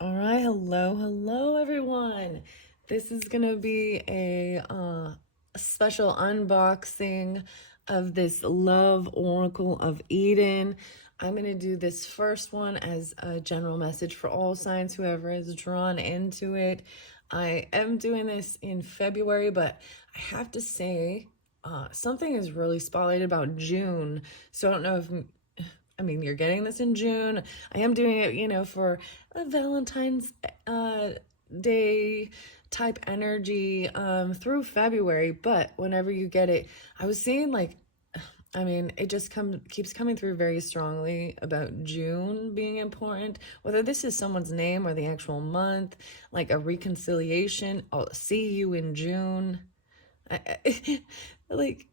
All right, hello everyone. This is gonna be a special unboxing of this Love Oracle of Eden. I'm gonna do this first one as a general message for all signs, whoever is drawn into it. I am doing this in February, but I have to say, something is really spotlighted about June. So I don't know if you're getting this in June. I am doing it, for a Valentine's Day type energy through February. But whenever you get it, I was seeing it just keeps coming through very strongly about June being important. Whether this is someone's name or the actual month, like a reconciliation. I'll see you in June. Like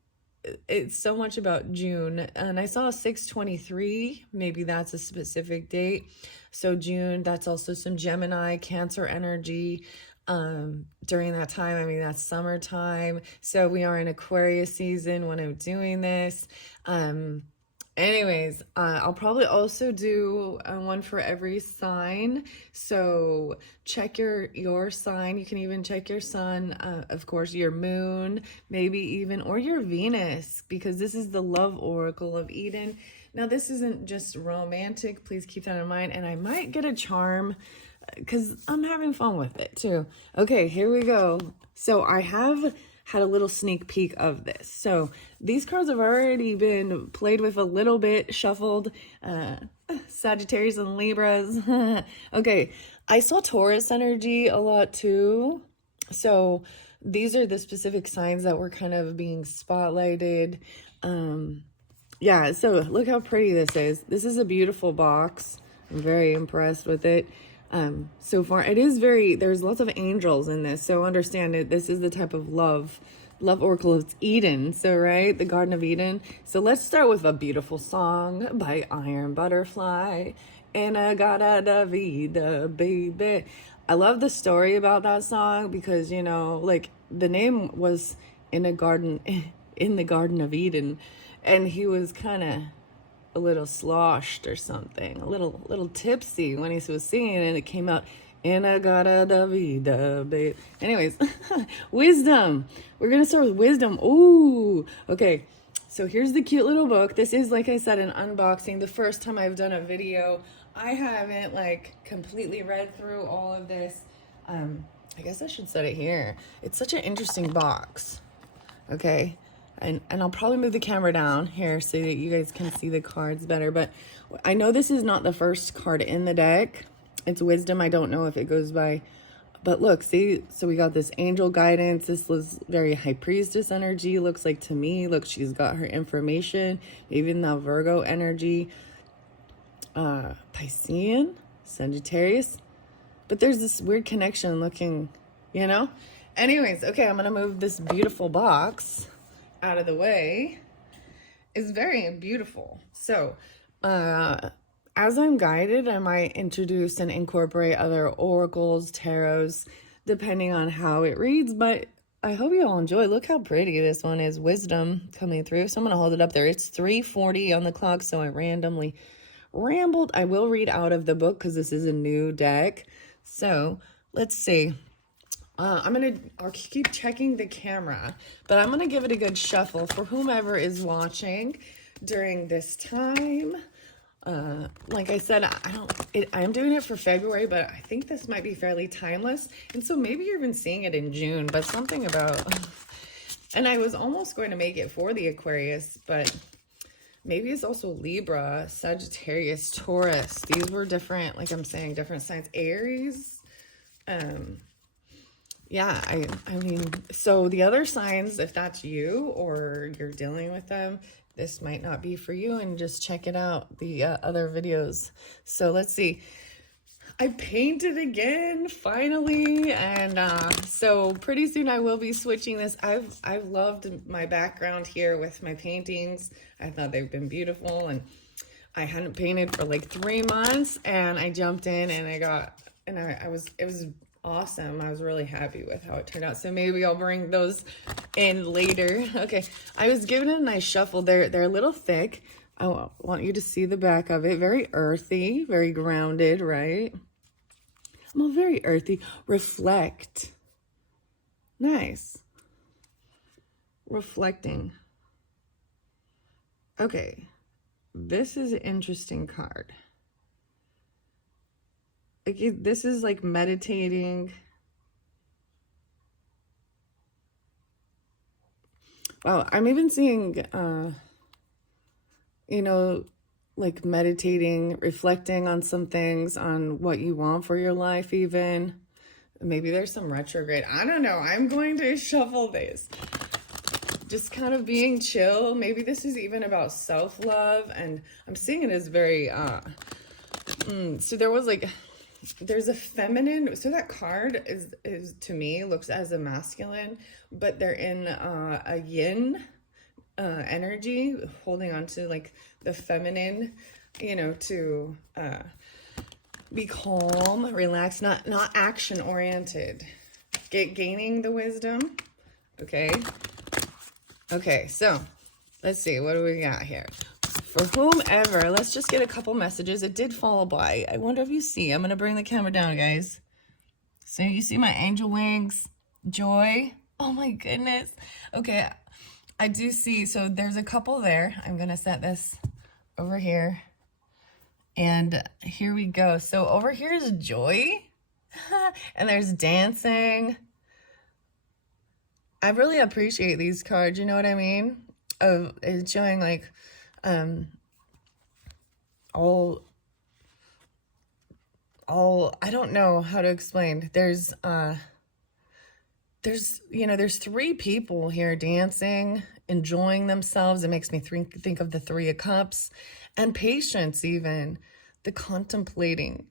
it's so much about June, and I saw 623. Maybe that's a specific date. So June, that's also some Gemini, Cancer energy during that time. That's summertime. So we are in Aquarius season when I'm doing this. Anyways, I'll probably also do one for every sign. So check your sign. You can even check your sun, of course, your moon, maybe even, or your Venus, because this is the Love Oracle of Eden. Now, this isn't just romantic. Please keep that in mind. And I might get a charm because I'm having fun with it too. Okay, here we go. So I have had a little sneak peek of this. So these cards have already been played with a little bit, shuffled. Sagittarius and Libras. Okay, I saw Taurus energy a lot too. So these are the specific signs that were kind of being spotlighted. Yeah, so look how pretty this is. This is a beautiful box. I'm very impressed with it. So far it is there's lots of angels in this, so understand it, this is the type of love oracle of Eden, so right, the Garden of Eden. So let's start with a beautiful song by Iron Butterfly, In-A-Gadda-Da-Vida, baby. I love the story about that song because like the name was in a garden in the Garden of Eden, and he was kind of a little sloshed or something, a little tipsy when he was singing, and it came out In-A-Gadda-Da-Vida, babe. Anyways, wisdom. We're gonna start with wisdom. Ooh, okay. So here's the cute little book. This is, like I said, an unboxing. The first time I've done a video. I haven't completely read through all of this. I guess I should set it here. It's such an interesting box. Okay. And I'll probably move the camera down here so that you guys can see the cards better. But I know this is not the first card in the deck. It's wisdom. I don't know if it goes by. But look, see, so we got this angel guidance. This was very high priestess energy, looks like to me. Look, she's got her information. Even the Virgo energy. Piscean, Sagittarius. But there's this weird connection looking, Anyways, okay, I'm going to move this beautiful box out of the way. Is very beautiful. So as I'm guided, I might introduce and incorporate other oracles, tarots, depending on how it reads, but I hope you all enjoy. Look how pretty this one is. Wisdom coming through. So I'm going to hold it up there. It's 3:40 on the clock, so I randomly rambled. I will read out of the book because this is a new deck. So let's see. I'll keep checking the camera, but I'm gonna give it a good shuffle for whomever is watching during this time. Like I said, I'm doing it for February, but I think this might be fairly timeless. And so maybe you're even seeing it in June, but something about, and I was almost going to make it for the Aquarius, but maybe it's also Libra, Sagittarius, Taurus. These were different, like I'm saying, different signs. Aries, yeah, so the other signs, if that's you or you're dealing with them, this might not be for you, and just check it out, the other videos. So let's see. I painted again, finally, and so pretty soon I will be switching this. I've loved my background here with my paintings. I thought they've been beautiful, and I hadn't painted for like 3 months, and I jumped in and it was awesome. I was really happy with how it turned out. So maybe I'll bring those in later. Okay, I was given a nice shuffle. They're a little thick. I want you to see the back of it. Very earthy, very grounded, right? Well, very earthy. Reflect. Nice. Reflecting. Okay. This is an interesting card. Like, this is like meditating. Wow, I'm even seeing, you know, like meditating, reflecting on some things, on what you want for your life even. Maybe there's some retrograde. I don't know. I'm going to shuffle this. Just kind of being chill. Maybe this is even about self-love. And I'm seeing it as very, so there was like, there's a feminine, so that card is to me looks as a masculine, but they're in a yin energy, holding on to like the feminine, you know, to be calm, relaxed, not action oriented, gaining the wisdom. Okay, so let's see, what do we got here? For whomever, let's just get a couple messages. It did fall by. I wonder if you see. I'm going to bring the camera down, guys. So you see my angel wings, joy. Oh my goodness. Okay, I do see. So there's a couple there. I'm going to set this over here. And here we go. So over here is joy. And there's dancing. I really appreciate these cards. You know what I mean? Of it's showing like all I don't know how to explain. There's you know, there's three people here dancing, enjoying themselves. It makes me think of the Three of Cups, and patience, even the contemplating.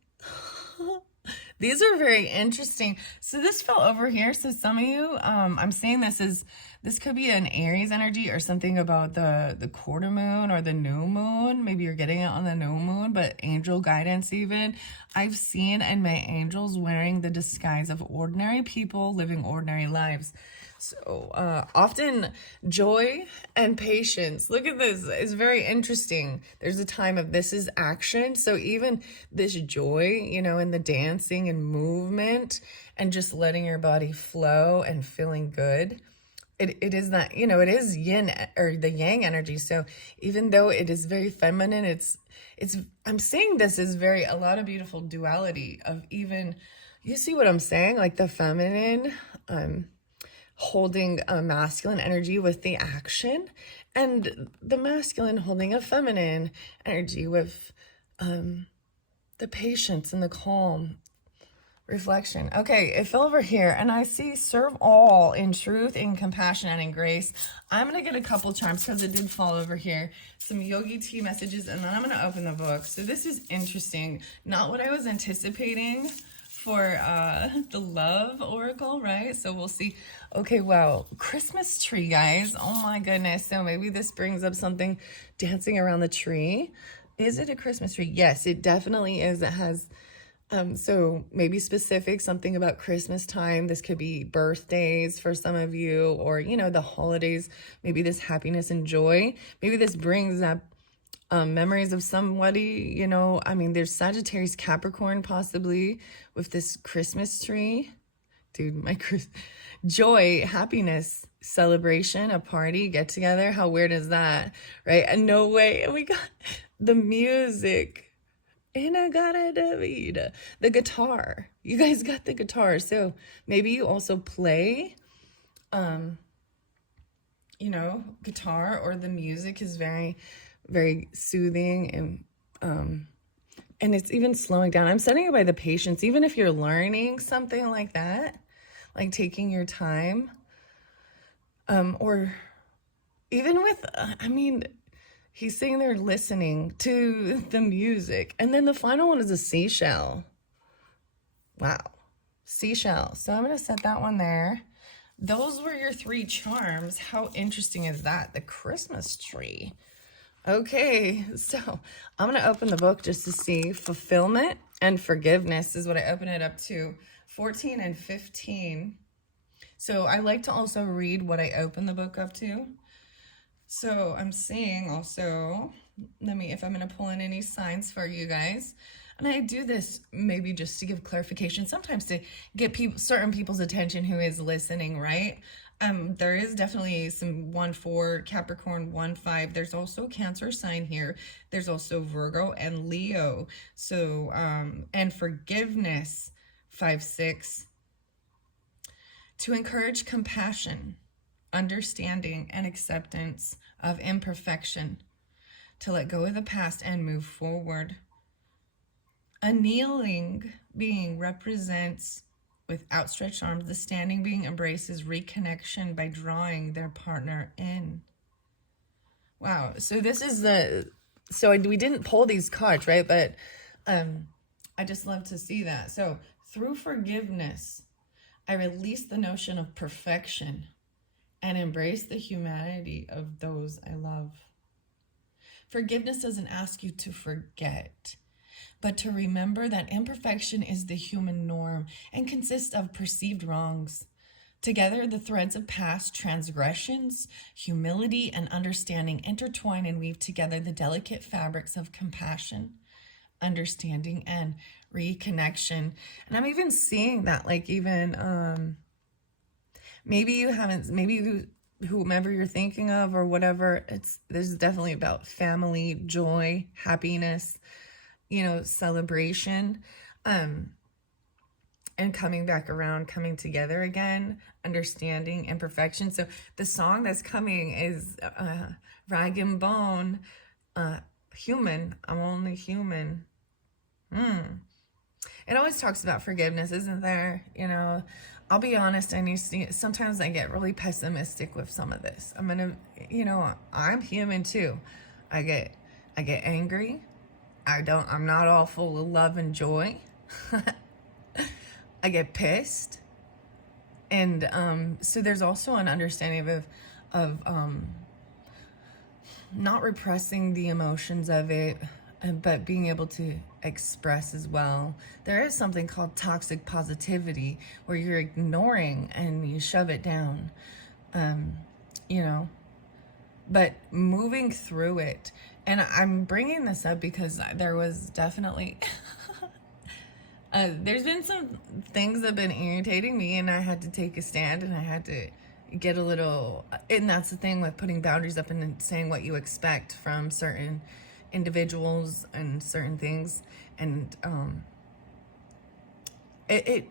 These are very interesting. So this fell over here. So some of you, I'm saying this could be an Aries energy or something about the quarter moon or the new moon. Maybe you're getting it on the new moon, but angel guidance even. I've seen in my angels wearing the disguise of ordinary people living ordinary lives. So often joy and patience. Look at this. It's very interesting. There's a time of this is action. So even this joy, you know, in the dancing and movement and just letting your body flow and feeling good. It is that, you know, it is yin or the yang energy. So even though it is very feminine, it's I'm saying this is a lot of beautiful duality of even, you see what I'm saying? Like the feminine, holding a masculine energy with the action, and the masculine holding a feminine energy with the patience and the calm reflection. Okay, it fell over here, and I see serve all in truth, in compassion, and in grace. I'm going to get a couple charms because it did fall over here. Some yogi tea messages, and then I'm going to open the book. So this is interesting. Not what I was anticipating for the love oracle, right? So we'll see. Okay, wow, Christmas tree, guys. Oh my goodness. So maybe this brings up something dancing around the tree. Is it a Christmas tree? Yes, it definitely is. It has so maybe specific, something about Christmas time. This could be birthdays for some of you, or, you know, the holidays, maybe this happiness and joy. Maybe this brings up memories of somebody, you know. I mean, there's Sagittarius, Capricorn, possibly with this Christmas tree. Dude, my joy, happiness, celebration, a party, get together. How weird is that, right? And no way. And we got the music. And I got a David, the guitar. You guys got the guitar. So maybe you also play, you know, guitar, or the music is very, very soothing, and it's even slowing down. I'm setting it by the patience. Even if you're learning something like that, like taking your time, or even with, I mean, he's sitting there listening to the music. And then the final one is a seashell. Wow. Seashell. So I'm going to set that one there. Those were your three charms. How interesting is that? The Christmas tree. Okay, so I'm going to open the book just to see. Fulfillment and forgiveness is what I open it up to. 14 and 15. So I like to also read what I open the book up to. So I'm seeing also, if I'm going to pull in any signs for you guys. And I do this maybe just to give clarification, sometimes to get people, certain people's attention who is listening, right? There is definitely some 1-4, Capricorn 1-5. There's also Cancer sign here. There's also Virgo and Leo. So, and forgiveness 5-6. To encourage compassion, understanding, and acceptance of imperfection. To let go of the past and move forward. A kneeling being represents, with outstretched arms, the standing being embraces reconnection by drawing their partner in. Wow. So this is we didn't pull these cards, right? But I just love to see that. So through forgiveness, I release the notion of perfection and embrace the humanity of those I love. Forgiveness doesn't ask you to forget, but to remember that imperfection is the human norm and consists of perceived wrongs. Together, the threads of past transgressions, humility, and understanding intertwine and weave together the delicate fabrics of compassion, understanding, and reconnection. And I'm even seeing that, like, even maybe you haven't, whomever you're thinking of or whatever, there's definitely about family, joy, happiness, celebration, and coming back around, coming together again, understanding imperfection. So the song that's coming is Rag and Bone, Human. I'm only human. It always talks about forgiveness, isn't there? I'll be honest, sometimes I get really pessimistic with some of this. I'm human too. I get angry. I'm not all full of love and joy. I get pissed. And so there's also an understanding of not repressing the emotions of it, but being able to express as well. There is something called toxic positivity where you're ignoring and you shove it down, but moving through it. And I'm bringing this up because there was definitely, there's been some things that have been irritating me, and I had to take a stand, and I had to get a little, and that's the thing with putting boundaries up and saying what you expect from certain individuals and certain things. And it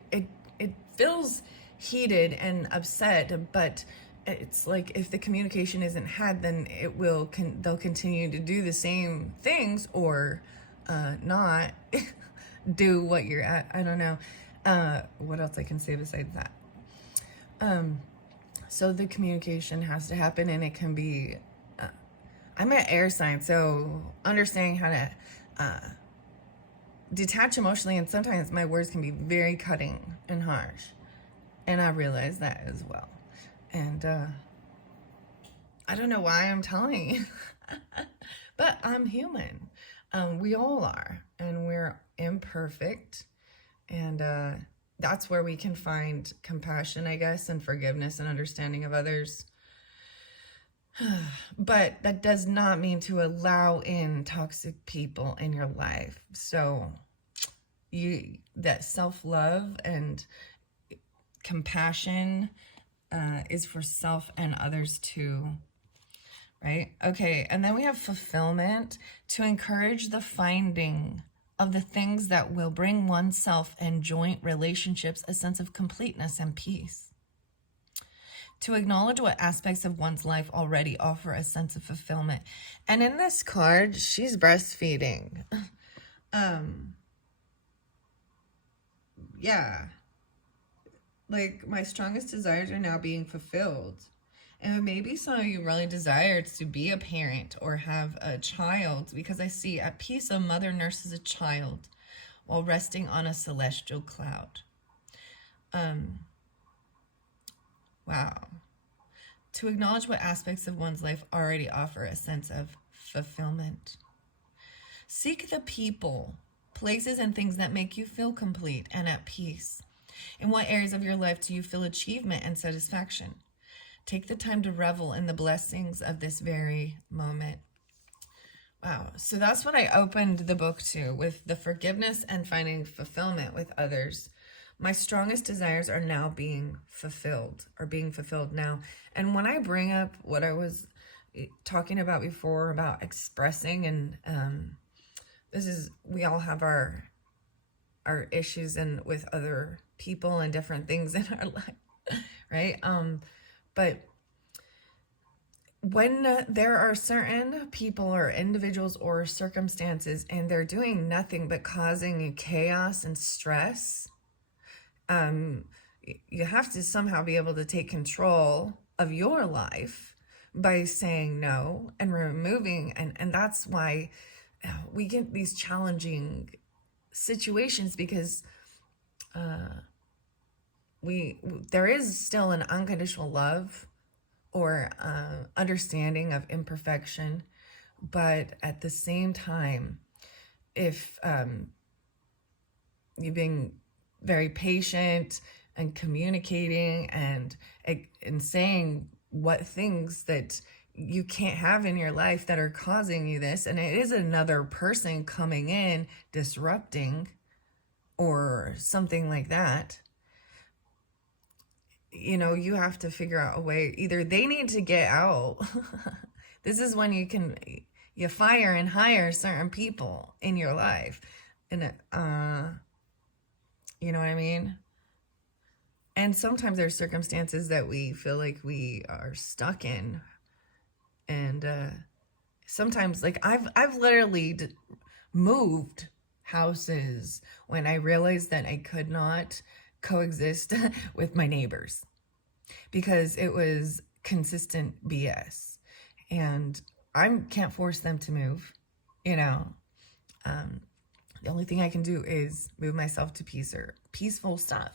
feels heated and upset, but it's like if the communication isn't had, then they'll continue to do the same things or not do what you're at. I don't know what else I can say besides that. So the communication has to happen, and it can be I'm an air sign, so understanding how to detach emotionally, and sometimes my words can be very cutting and harsh, and I realize that as well. And I don't know why I'm telling you, but I'm human. We all are, and we're imperfect, and that's where we can find compassion, I guess, and forgiveness and understanding of others. But that does not mean to allow in toxic people in your life. So that self-love and compassion is for self and others too, right? Okay, and then we have fulfillment, to encourage the finding of the things that will bring oneself and joint relationships a sense of completeness and peace. To acknowledge what aspects of one's life already offer a sense of fulfillment. And in this card, she's breastfeeding. Yeah. Like, my strongest desires are now being fulfilled. And maybe some of you really desire to be a parent or have a child, because I see at peace a mother nurses a child while resting on a celestial cloud. Wow. To acknowledge what aspects of one's life already offer a sense of fulfillment. Seek the people, places, and things that make you feel complete and at peace. In what areas of your life do you feel achievement and satisfaction? Take the time to revel in the blessings of this very moment. Wow. So that's what I opened the book to, with the forgiveness and finding fulfillment with others. My strongest desires are now being fulfilled, or being fulfilled now. And when I bring up what I was talking about before about expressing, and we all have our issues and with other people and different things in our life, right? But when there are certain people or individuals or circumstances and they're doing nothing but causing chaos and stress, you have to somehow be able to take control of your life by saying no and removing. And that's why we get these challenging situations, because there is still an unconditional love or understanding of imperfection, but at the same time, if you've been very patient and communicating and saying what things that you can't have in your life that are causing you this, and it is another person coming in disrupting or something like that, you have to figure out a way. Either they need to get out. This is when you fire and hire certain people in your life. And you know what I mean? And sometimes there's circumstances that we feel like we are stuck in. And sometimes, like, I've literally moved houses when I realized that I could not coexist with my neighbors because it was consistent BS, and I can't force them to move. The only thing I can do is move myself to peaceful stuff,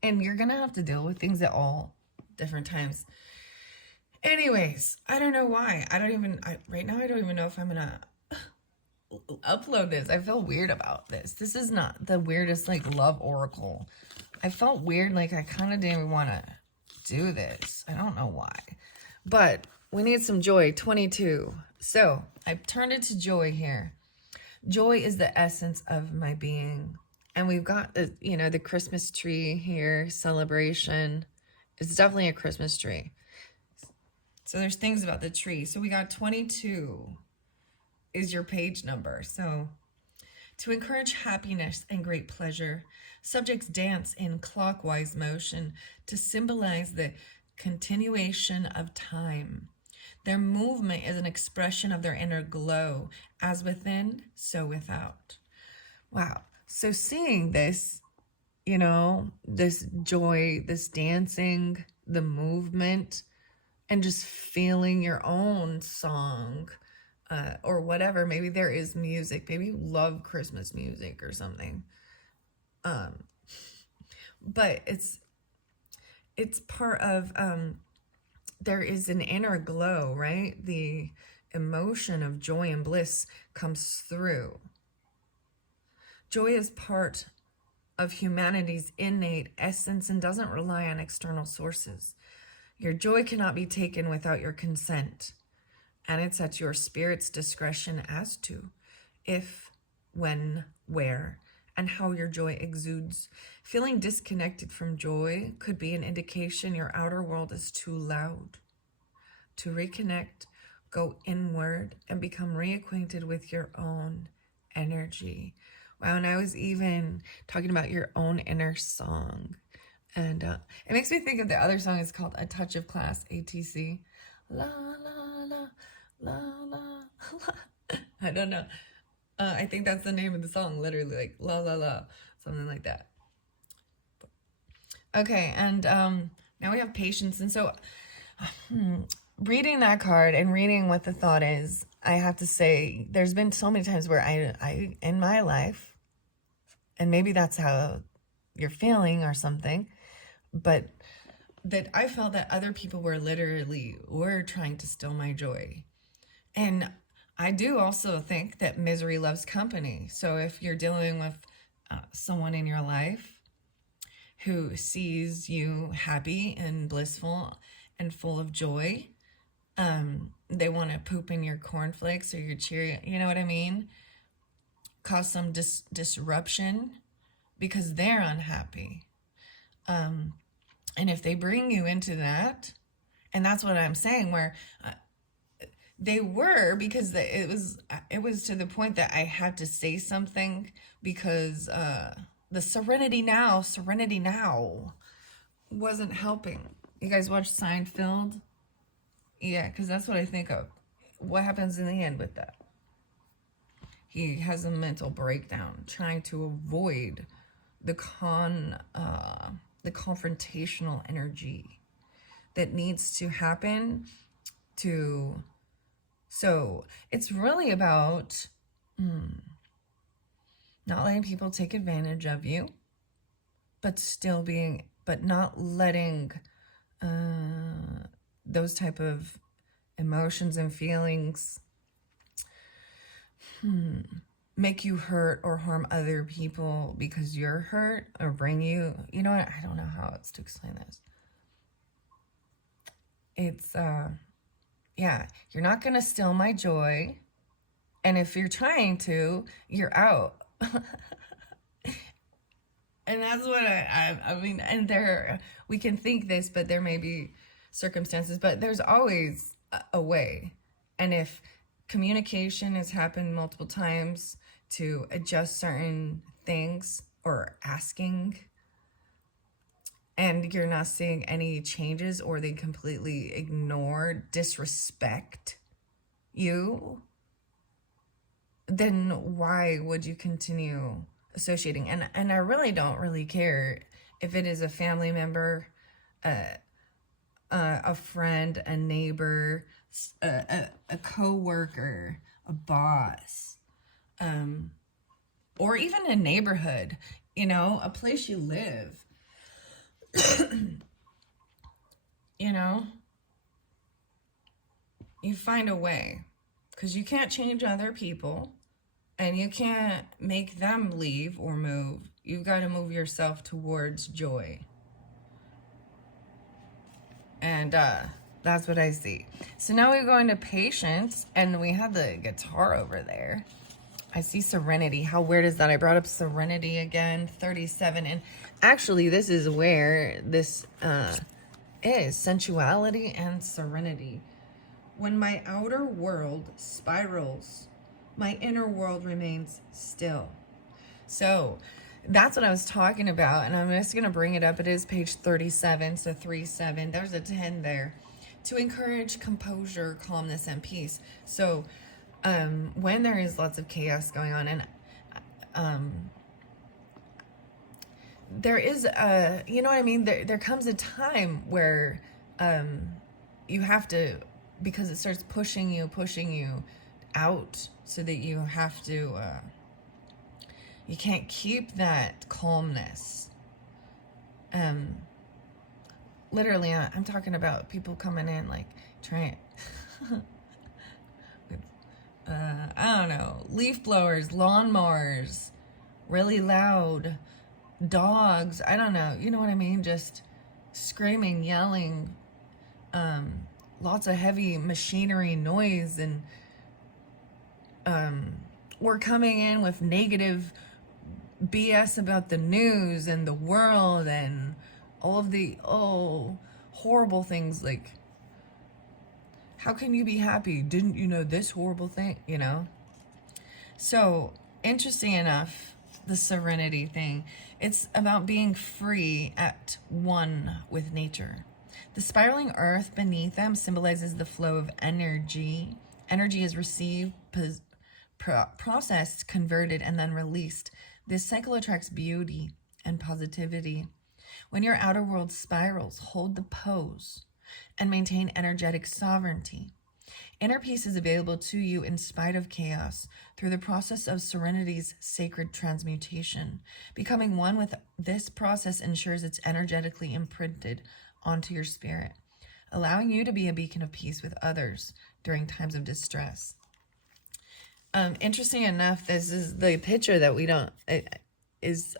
and you're gonna have to deal with things at all different times. Anyways, I don't know why. Right now I don't even know if I'm gonna upload this. I feel weird about this. This is not the weirdest like love oracle. I felt weird, like I kind of didn't want to do this. I don't know why. But we need some joy. 22. So I've turned it to joy here. Joy is the essence of my being. And we've got the Christmas tree here, celebration. It's definitely a Christmas tree. So there's things about the tree. So we got 22 is your page number. So to encourage happiness and great pleasure, subjects dance in clockwise motion to symbolize the continuation of time. Their movement is an expression of their inner glow, as within, so without. Wow. So seeing this, this joy, this dancing, the movement, and just feeling your own song, or whatever. Maybe there is music. Maybe you love Christmas music or something. But it's part of, there is an inner glow, right? The emotion of joy and bliss comes through. Joy is part of humanity's innate essence and doesn't rely on external sources. Your joy cannot be taken without your consent. And it's at your spirit's discretion as to if, when, where, and how your joy exudes. Feeling disconnected from joy could be an indication your outer world is too loud. To reconnect, go inward and become reacquainted with your own energy. Wow, and I was even talking about your own inner song. And it makes me think of the other song. It's called A Touch of Class, ATC. La, la, la, la, la, la. I don't know. I think that's the name of the song, literally, like la, la, la, something like that. Okay, and now we have patience. And so reading that card and reading what the thought is, I have to say, there's been so many times where I in my life, and maybe that's how you're feeling or something, but that I felt that other people were trying to steal my joy. And I do also think that misery loves company. So if you're dealing with someone in your life who sees you happy and blissful and full of joy, They want to poop in your cornflakes or your Cheerio, you know what I mean? Cause some disruption because they're unhappy. And if they bring you into that, and that's what I'm saying, where they were, because it was to the point that I had to say something, because the Serenity Now wasn't helping. You guys watch Seinfeld? Yeah, because that's what I think of. What happens in the end with that? He has a mental breakdown trying to avoid the confrontational energy that needs to happen to. So it's really about not letting people take advantage of you, but not letting those type of emotions and feelings make you hurt or harm other people because you're hurt, or bring you, you know what, I don't know how else to explain this. It's yeah, you're not gonna steal my joy, and if you're trying to, you're out. And that's what I mean, and we can think this, but there may be circumstances, but there's always a way. And if communication has happened multiple times to adjust certain things or asking, and you're not seeing any changes, or they completely ignore, disrespect you, then why would you continue associating? And I really don't really care if it is a family member, a friend, a neighbor, a co-worker, a boss, or even a neighborhood, a place you live. You find a way, because you can't change other people, and you can't make them leave or move. You've got to move yourself towards joy. And that's what I see. So now we go into patience, and we have the guitar over there. I see serenity. How weird is that? I brought up serenity again, 37. And actually, this is where this is sensuality and serenity. When my outer world spirals, my inner world remains still. So that's what I was talking about, and I'm just going to bring it up. It is page 37, so 37. There's a 10 there. To encourage composure, calmness, and peace. So when there is lots of chaos going on, and there is you know what I mean? There comes a time where you have to, because it starts pushing you out, so that you have to, you can't keep that calmness. Literally, I'm talking about people coming in, like, trying, I don't know, leaf blowers, lawnmowers, really loud, dogs, I don't know, you know what I mean? Just screaming, yelling, lots of heavy machinery noise, and we're coming in with negative BS about the news and the world and all of the horrible things, like, how can you be happy? Didn't you know this horrible thing, So, interesting enough, the serenity thing, it's about being free, at one with nature. The spiraling earth beneath them symbolizes the flow of energy. Energy is received, processed, converted, and then released. This cycle attracts beauty and positivity. When your outer world spirals, hold the pose and maintain energetic sovereignty. Inner peace is available to you in spite of chaos through the process of serenity's sacred transmutation. Becoming one with this process ensures it's energetically imprinted onto your spirit, allowing you to be a beacon of peace with others during times of distress. Interesting enough, this is the picture that we don't, it is,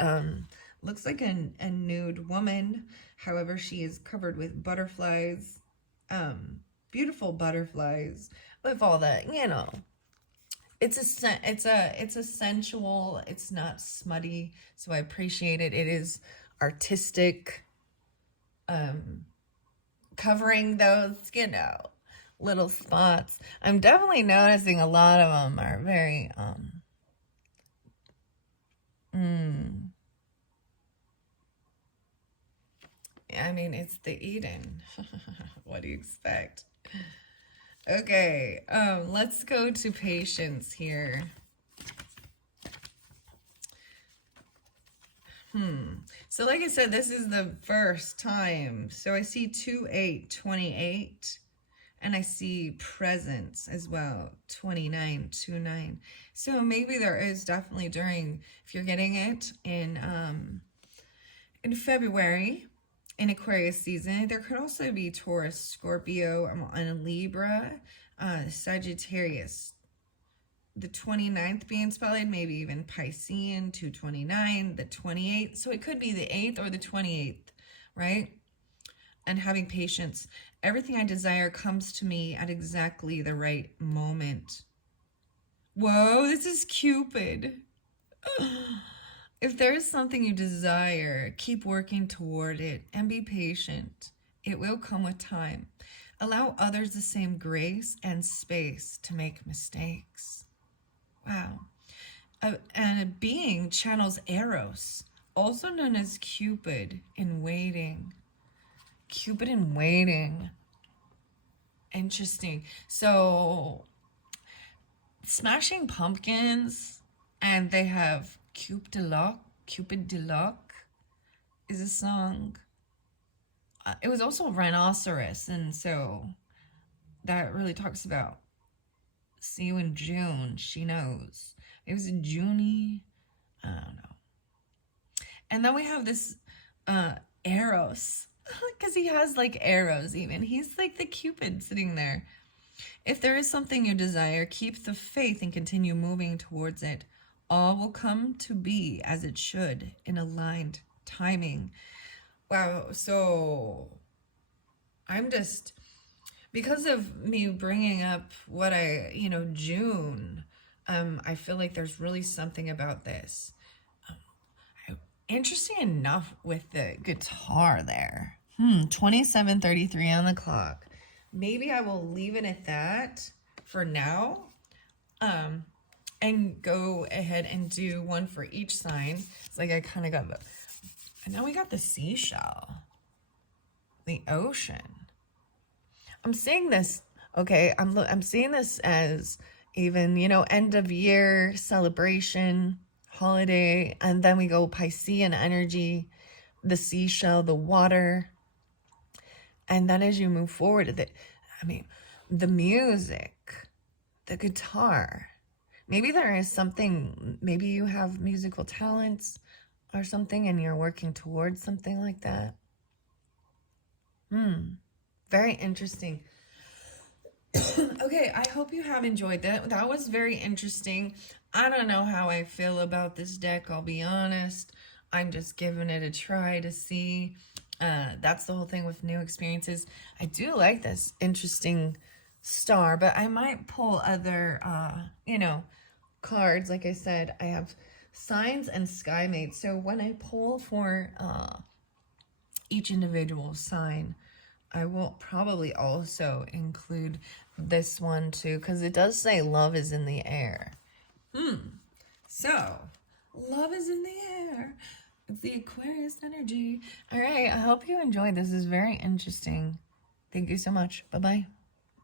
looks like a nude woman. However, she is covered with butterflies. beautiful butterflies with all that, you know. It's a sensual, it's not smutty, so I appreciate it. It is artistic, covering those, you know, little spots. I'm definitely noticing a lot of them are very I mean, it's the Eden. What do you expect? Okay, let's go to patience here. So like I said, this is the first time. So I see 2/8/28, and I see presence as well, 29/29. So maybe there is definitely during, if you're getting it in February, in Aquarius season, there could also be Taurus, Scorpio, and Libra, Sagittarius. The 29th being spotlight, maybe even Piscean, 2/29, the 28th. So it could be the 8th or the 28th, right? And having patience. Everything I desire comes to me at exactly the right moment. Whoa, this is Cupid. If there is something you desire, keep working toward it and be patient. It will come with time. Allow others the same grace and space to make mistakes. Wow. And a being channels Eros, also known as Cupid in waiting. Cupid in waiting. Interesting. So, Smashing Pumpkins, and they have Cupid de Luck is a song. It was also Rhinoceros, and so that really talks about see you in June, she knows. It was in Junie, I don't know. And then we have this Eros, because he has like arrows even. He's like the Cupid sitting there. If there is something you desire, keep the faith and continue moving towards it. All will come to be as it should in aligned timing. Wow, so I'm just, because of me bringing up what June, I feel like there's really something about this. Interesting enough with the guitar there. 27:33 on the clock. Maybe I will leave it at that for now. And go ahead and do one for each sign. It's like I kind of got the, and now we got the seashell, the ocean. I'm seeing this, okay, I'm seeing this as even, end of year celebration, holiday, and then we go Piscean energy, the seashell, the water. And then as you move forward, the music, the guitar, maybe there is something, maybe you have musical talents or something and you're working towards something like that. Very interesting. Okay, I hope you have enjoyed that. That was very interesting. I don't know how I feel about this deck, I'll be honest. I'm just giving it a try to see. That's the whole thing with new experiences. I do like this interesting star, but I might pull other, cards. Like I said, I have signs and sky mates. So when I pull for each individual sign, I will probably also include this one too, because it does say love is in the air. So, love is in the air. It's the Aquarius energy. All right, I hope you enjoyed. This is very interesting. Thank you so much. Bye-bye.